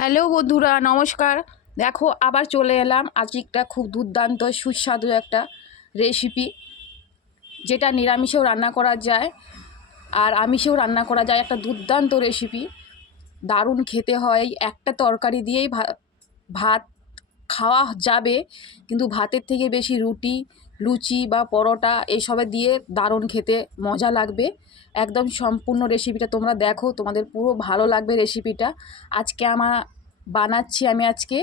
Hello বন্ধুরা, নমস্কার। দেখো, আবার চলে এলাম। আজ একটা খুব দুর্দান্ত, সুস্বাদু একটা রেসিপি যেটা নিরামিষেও রান্না করা যায়। আর আমিষেও রান্না করা যায়। একটা দুর্দান্ত রেসিপি দারুণ খেতে হয়। একটা তরকারি দিয়েই ভাত খাওয়া যাবে। কিন্তু ভাতের থেকে বেশি রুটি লুচি বা পরোটা এসবে দিয়ে দারুণ খেতে মজা লাগবে। একদম সম্পূর্ণ রেসিপিটা তোমরা দেখো, তোমাদের পুরো ভালো লাগবে রেসিপিটা আজকে আমার বানাচ্ছি আমি আজকে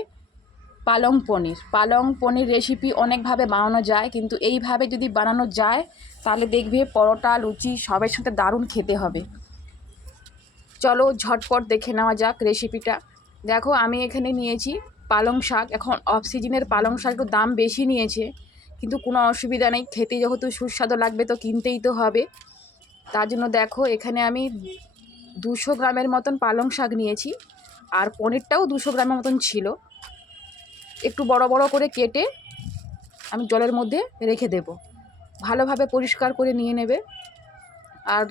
পালং পনির। পালং পনির রেসিপি অনেকভাবে বানানো যায়, কিন্তু এইভাবে যদি বানানো যায়, তাহলে দেখবে পরোটা, লুচি সবের সাথে দারুণ খেতে হবে। চলো ঝটপট দেখে নেওয়া যাক রেসিপিটা দেখো, আমি এখানে নিয়েছি পালং শাক। এখন অফ সিজনের পালং শাক একটু দাম বেশি নিয়েছে। কিন্তু কোনো অসুবিধা নেই। খেতে যেহেতু সুস্বাদু লাগবে তো কিনতেই তো হবে। তার জন্য দেখো, এখানে আমি দুশো গ্রামের মতন পালং শাক নিয়েছি। আর পনিরটাও দুশো গ্রামের মতন ছিল। একটু বড় বড় করে কেটে আমি জলের মধ্যে রেখে দেব। ভালোভাবে পরিষ্কার করে নিয়ে নেবে। আর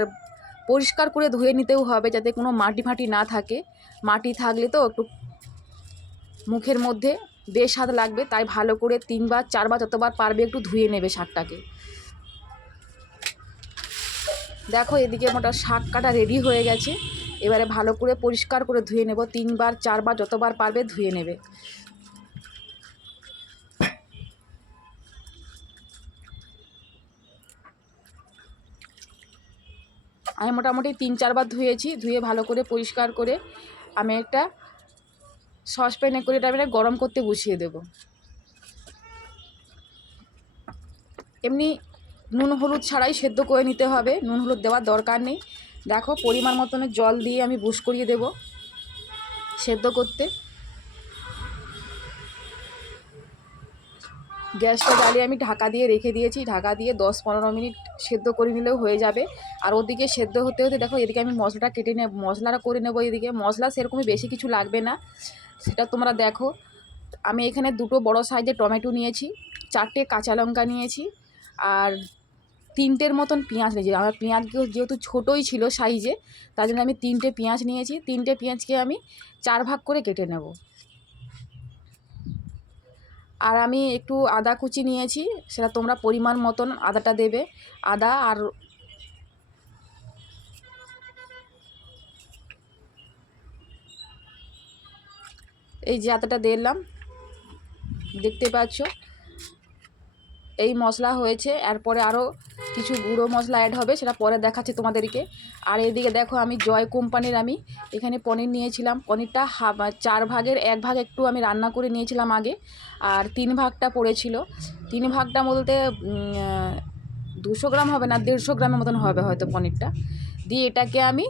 পরিষ্কার করে ধুয়ে নিতেও হবে যাতে কোনো মাটি ফাটি না থাকে। মাটি থাকলে তো একটু মুখের মধ্যে বেস্বাদ লাগবে, তাই ভালো করে তিনবার, চারবার, যতবার পারবে একটু ধুয়ে নেবে শাকটাকে। দেখো, এদিকে মোটা শাক কাটা রেডি হয়ে গেছে। এবারে ভালো করে পরিষ্কার করে ধুয়ে নেব। তিনবার, চারবার, যতবার পারবে ধুয়ে নেবে। আমি মোটামুটি তিন, চারবার ধুয়েছি। ধুয়ে ভালো করে পরিষ্কার করে আমি একটা সসপ্যানে করে এটা আমি গরম করতে বসিয়ে দেব। এমনি নুন হলুদ ছাড়াই সেদ্ধ করে নিতে হবে, নুন হলুদ দেওয়ার দরকার নেই। দেখো পরিমাণ মতনের জল দিয়ে আমি বুশ করিয়ে দেব সেদ্ধ করতে। গ্যাসটা জ্বালিয়ে আমি ঢাকা দিয়ে রেখে দিয়েছি, ঢাকা দিয়ে দশ পনেরো মিনিট সেদ্ধ করে নিলেও হয়ে যাবে। আর ওদিকে সেদ্ধ হতে হতে দেখো এদিকে আমি মশলাটা কেটে নেব, মশলাটা করে নেব এদিকে। মশলা সেরকমই বেশি কিছু লাগবে না। সেটা তোমরা দেখো। আমি এখানে দুটো বড় সাইজের টমেটো নিয়েছি, চারটে কাঁচা লঙ্কা নিয়েছি, আর তিনটের মতন পেঁয়াজ নিয়েছি। আমার পেঁয়াজ যেহেতু ছোটোই ছিল সাইজে, তার জন্য আমি তিনটে পেঁয়াজ নিয়েছি। তিনটে পেঁয়াজকে আমি চার ভাগ করে কেটে নেব। আর আমি একটু আদা কুচি নিয়েছি, সেটা তোমরা পরিমাণ মতন আদাটা দেবে। আদা আর এই যে আদাটা দিলাম। দেখতে পাচ্ছ? এই মশলা হয়েছে, এরপরে আরও কিছু গুঁড়ো মশলা অ্যাড হবে, সেটা পরে দেখাচ্ছি তোমাদেরকে। আর এদিকে দেখো, আমি জয় কোম্পানির আমি এখানে পনির নিয়েছিলাম। পনিরটা হাফ, চার ভাগের, এক ভাগ একটু আমি রান্না করে নিয়েছিলাম আগে, আর তিন ভাগটা পড়েছিল। তিন ভাগটা বলতে দুশো গ্রাম হবে না, দেড়শো গ্রামের মতন হবে হয়তো পনিরটা। দিয়ে এটাকে আমি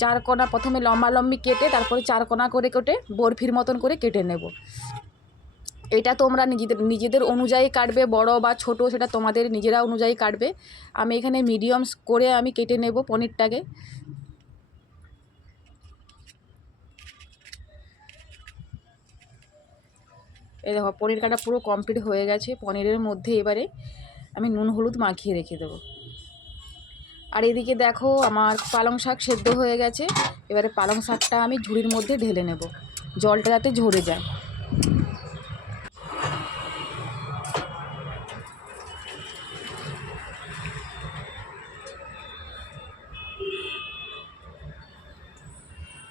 চার কোনা প্রথমে লম্বা লম্বি কেটে, তারপরে চার কোনা করে কেটে, বরফির মতন করে কেটে নেব। এটা তোমরা নিজেদের নিজেদের অনুযায়ী কাটবে, বড় বা ছোট, সেটা তোমাদের নিজেরা অনুযায়ী কাটবে। আমি এখানে মিডিয়াম করে আমি কেটে নেব পনিরটাকে। এই দেখো, পনির কাটা পুরো কমপ্লিট হয়ে গেছে। পনিরের মধ্যে এবারে আমি নুন, হলুদ মাখিয়ে রেখে দেবো। আর এদিকে দেখো আমার পালং শাক সেদ্ধ হয়ে গেছে। এবারে পালং শাকটা আমি ঝুড়ির মধ্যে ঢেলে নেব। জলটা যাতে ঝরে যায়।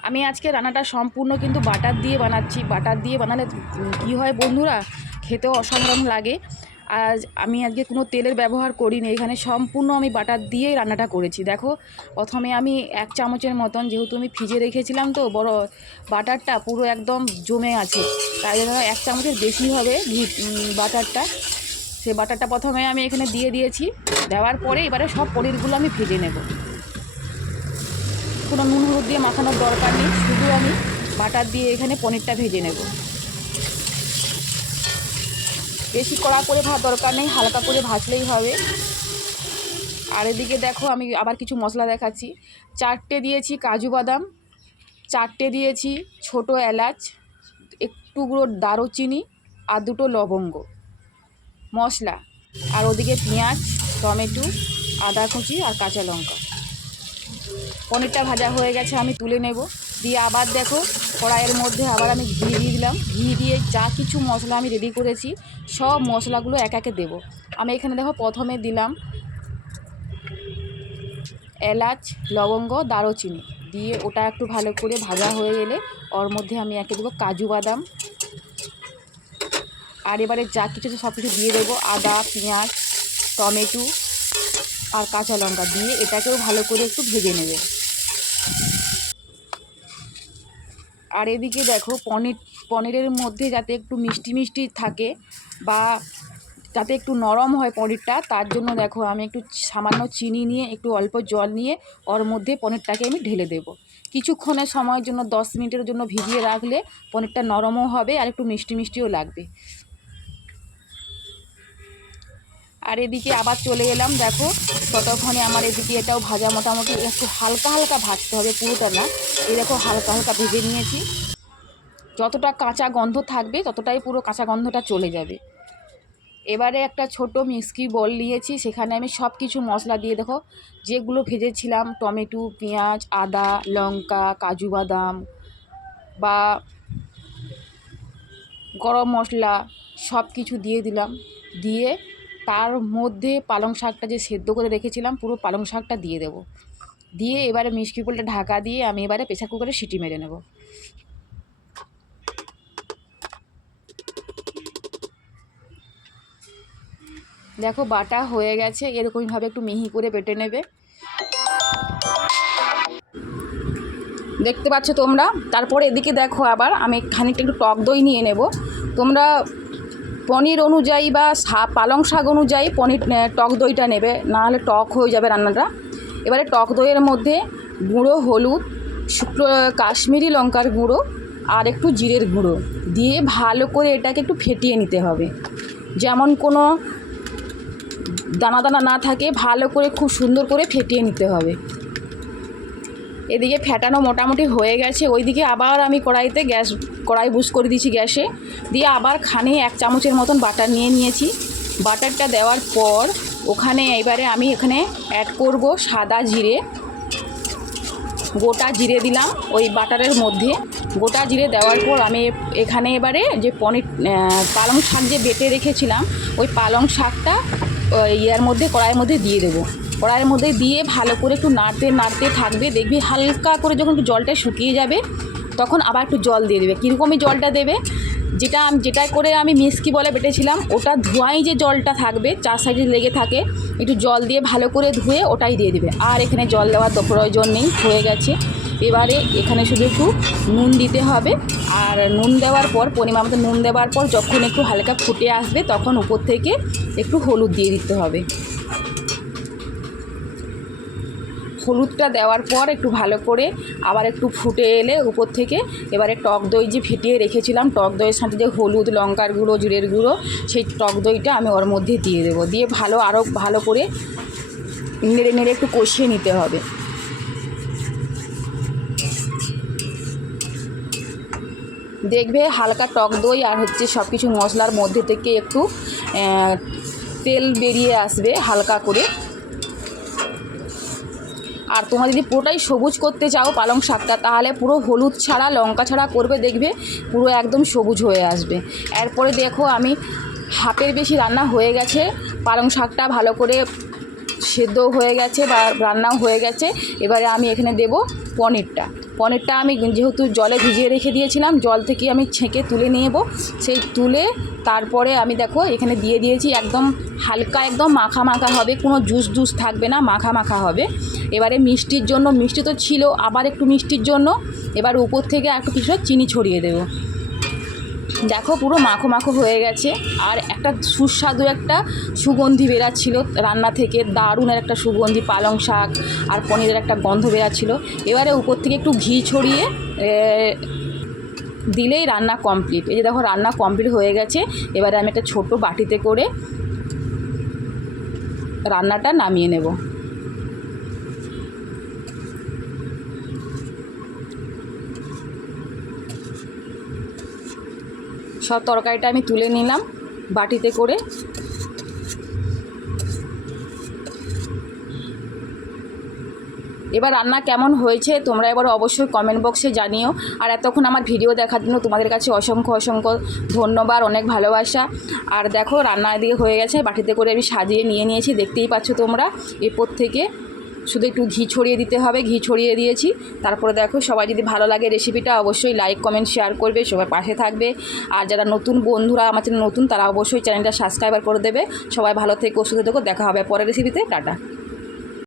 আমি আজকে রান্নাটা সম্পূর্ণ কিন্তু বাটার দিয়ে বানাচ্ছি। বাটার দিয়ে বানালে কী হয় বন্ধুরা? খেতেও অসম্ভব লাগে। আর আমি আজকে কোনো তেলের ব্যবহার করিনি, এখানে সম্পূর্ণ আমি বাটার দিয়েই রান্নাটা করেছি। দেখো, প্রথমে আমি এক চামচের মতন, যেহেতু আমি ফ্রিজে রেখেছিলাম তো, বড় বাটারটা পুরো একদম জমে আছে। তাই জন্য এক চামচের বেশি হবে বাটারটা। সে বাটারটা প্রথমে আমি এখানে দিয়ে দিয়েছি। দেওয়ার পরে এবারে সব পনিরগুলো আমি ভেজে নেব। কোনো নুন, হলুদ দিয়ে মাখানোর দরকার নেই, শুধু আমি বাটার দিয়ে এখানে পনিরটা ভেজে নেব। বেশি কড়া করে ভাজার দরকার নেই, হালকা করে ভাজলেই হবে। আর এদিকে দেখো, আমি আবার কিছু মশলা দেখাচ্ছি। চারটে দিয়েছি কাজু বাদাম, চারটে দিয়েছি ছোট এলাচ একটু গুঁড়ো দারুচিনি আর দুটো লবঙ্গ। মশলা, আর ওদিকে পেঁয়াজ, টমেটো, আদা কুচি আর কাঁচা লঙ্কা। পনিরটা ভাজা হয়ে গেছে, আমি তুলে নেব। দিয়ে আবার দেখো কড়াইয়ের মধ্যে আবার আমি ঘি দিয়ে দিলাম। ঘি দিয়ে যা কিছু মশলা আমি রেডি করেছি, সব মশলাগুলো এক একে দেবো। আমি এখানে দেখো প্রথমে দিলাম এলাচ, লবঙ্গ, দারুচিনি। দিয়ে ওটা একটু ভালো করে ভাজা হয়ে গেলে ওর মধ্যে আমি একে দেবো কাজু বাদাম। আর এবারে যা কিছু সব কিছু দিয়ে দেবো, আদা, পেঁয়াজ, টমেটো আর কাঁচা লঙ্কা। দিয়ে এটাকেও ভালো করে একটু ভেজে নেবে। আর এদিকে দেখো পনির, পনিরের মধ্যে যাতে একটু মিষ্টি মিষ্টি থাকে বা যাতে একটু নরম হয় পনিরটা, তার জন্য দেখো আমি একটু সামান্য চিনি নিয়ে, একটু অল্প জল নিয়ে ওর মধ্যে পনিরটাকে আমি ঢেলে দেব। কিছুক্ষণের সময়ের জন্য, দশ মিনিটের জন্য ভিজিয়ে রাখলে পনিরটা নরমও হবে আর একটু মিষ্টি মিষ্টিও লাগবে। আর এদিকে আবার চলে এলাম, দেখো। ততক্ষণে আমার এদিকে এটাও ভাজা মোটামুটি একটু হালকা হালকা ভাজতে হবে পুরোটা না। এই দেখো হালকা হালকা ভেজে নিয়েছি। যতটা কাঁচা গন্ধ থাকবে, ততটাই পুরো কাঁচা গন্ধটা চলে যাবে। এবারে একটা ছোট মিক্সি বল নিয়েছি, সেখানে আমি সব কিছু মশলা দিয়ে দেখো, যেগুলো ভেজেছিলাম, টমেটো, পেঁয়াজ, আদা, লঙ্কা, কাজু বাদাম বা গরম মশলা সব কিছু দিয়ে দিলাম। দিয়ে তার মধ্যে পালং শাকটা যে সেদ্ধ করে রেখেছিলাম, পুরো পালং শাকটা দিয়ে দেবো। দিয়ে এবারে মিষ্টি পোলটা ঢাকা দিয়ে আমি এবারে প্রেসার কুকারে সিটি মেরে নেব। দেখো বাটা হয়ে গেছে, এরকমভাবে একটু মিহি করে বেটে নেবে। দেখতে পাচ্ছ তোমরা? তারপরে এদিকে দেখো আবার আমি খানিকটা একটু টক দই নিয়ে নেব। তোমরা পনির অনুযায়ী বা শা পালং শাক অনুযায়ী পনির টক দইটা নেবে। না হলে টক হয়ে যাবে রান্নাটা। এবারে টক দইয়ের মধ্যে গুঁড়ো, হলুদ শুকনো কাশ্মীরি লঙ্কার গুঁড়ো আর একটু জিরের গুঁড়ো দিয়ে ভালো করে এটাকে একটু ফেটিয়ে নিতে হবে। যেমন কোনো দানা দানা না থাকে, ভালো করে খুব সুন্দর করে ফেটিয়ে নিতে হবে। এদিকে ফ্যাটানো মোটামুটি হয়ে গেছে। ওইদিকে আবার আমি কড়াইতে গ্যাস, কড়াই বুস করে দিয়েছি গ্যাসে। দিয়ে আবার খানে এক চামচের মতন বাটার নিয়ে নিয়েছি। বাটারটা দেওয়ার পর ওখানে এবারে আমি এখানে অ্যাড করব সাদা জিরে। গোটা জিরে দিলাম ওই বাটারের মধ্যে। গোটা জিরে দেওয়ার পর আমি এখানে এবারে যে পনির পালং শাক যে বেটে রেখেছিলাম, ওই পালং শাকটা ইয়ার মধ্যে, কড়াইয়ের মধ্যে দিয়ে দেবো। কড়াইয়ের মধ্যে দিয়ে ভালো করে একটু নাড়তে নাড়তে থাকবে। দেখবি হালকা করে যখন একটু জলটা শুকিয়ে যাবে, তখন আবার একটু জল দিয়ে দেবে। কীরকমই জলটা দেবে? যেটা আমি, যেটা করে আমি মিসকি বলে বেটেছিলাম, ওটা ধোঁয়াই যে জলটা থাকবে, চার সাইডে লেগে থাকে, একটু জল দিয়ে ভালো করে ধুয়ে ওটাই দিয়ে দেবে। আর এখানে জল দেওয়ার তো প্রয়োজন নেই, হয়ে গেছে। এবারে এখানে শুধু একটু নুন দিতে হবে। আর নুন দেওয়ার পর, পরিমাণ মতো নুন দেওয়ার পর, যখন একটু হালকা ফুটে আসবে, তখন উপর থেকে একটু হলুদ দিয়ে দিতে হবে। হলুদটা দেওয়ার পর একটু ভালো করে আবার একটু ফুটে এলে উপর থেকে এবারে টক দই যে ফেটিয়ে রেখেছিলাম, টক দইয়ের সাথে যে হলুদ, লঙ্কার গুঁড়ো, জিরের গুঁড়ো, সেই টক দইটা আমি ওর মধ্যে দিয়ে দেবো। দিয়ে ভালো আরও ভালো করে নেড়ে নেড়ে একটু কষিয়ে নিতে হবে। দেখবে হালকা টক দই আর হচ্ছে সব কিছু মশলার মধ্যে থেকে একটু তেল বেরিয়ে আসবে হালকা করে। আর তোমরা যদি পুরোটাই সবুজ করতে চাও পালং শাকটা, তাহলে পুরো হলুদ ছাড়া, লঙ্কা ছাড়া করবে দেখবে, পুরো একদম সবুজ হয়ে আসবে। এরপরে দেখো আমি হাফের বেশি রান্না হয়ে গেছে, পালং শাকটা ভালো করে সেদ্ধ হয়ে গেছে বা রান্নাও হয়ে গেছে। এবারে আমি এখানে দেব পনিরটা। পনিরটা আমি যেহেতু জলে ভিজিয়ে রেখে দিয়েছিলাম, জল থেকে আমি ছেঁকে তুলে নেব। সেই তুলে তারপরে আমি দেখো এখানে দিয়ে দিয়েছি একদম হালকা, একদম মাখা মাখা হবে, কোনো জুস জুস থাকবে না, মাখা মাখা হবে। এবারে মিষ্টির জন্য, মিষ্টি তো ছিল, আবার একটু মিষ্টির জন্য। এবার উপর থেকে একটু কিছু চিনি ছড়িয়ে দেবো। দেখো পুরো মাখো মাখো হয়ে গেছে। আর একটা সুস্বাদু একটা সুগন্ধি বেরাচ্ছিল রান্না থেকে। দারুণের একটা সুগন্ধি, পালং শাক আর পনিরের একটা গন্ধ বেরাচ্ছিল এবারে উপর থেকে একটু ঘি ছড়িয়ে দিলেই রান্না কমপ্লিট এই যে দেখো রান্না কমপ্লিট হয়ে গেছে। এবারে আমি একটা ছোট বাটিতে করে রান্নাটা নামিয়ে নেব। সব তরকারিটা আমি তুলে নিলাম বাটিতে করে। এবার রান্না কেমন হয়েছে তোমরা এবার অবশ্যই কমেন্ট বক্সে জানিও। আর এতক্ষণ আমার ভিডিও দেখার জন্য তোমাদের কাছে অসংখ্য অসংখ্য ধন্যবাদ, অনেক ভালোবাসা। আর দেখো রান্না দিয়ে হয়ে গেছে, বাটিতে করে আমি সাজিয়ে নিয়ে নিয়েছি, দেখতেই পাচ্ছ তোমরা, এরপর থেকে শুধু একটু ঘি ছড়িয়ে দিতে হবে, ঘি ছড়িয়ে দিয়েছি। তারপরে দেখো, সবাই যদি ভালো লাগে রেসিপিটা অবশ্যই লাইক কমেন্ট শেয়ার করবে, সবাই পাশে থাকবে। আর যারা নতুন বন্ধুরা আমার নতুন, তারা অবশ্যই চ্যানেলটা সাবস্ক্রাইবার করে দেবে। সবাই ভালো থেকে ওষুধে দেখো দেখা হবে পরের রেসিপিতে টাটা।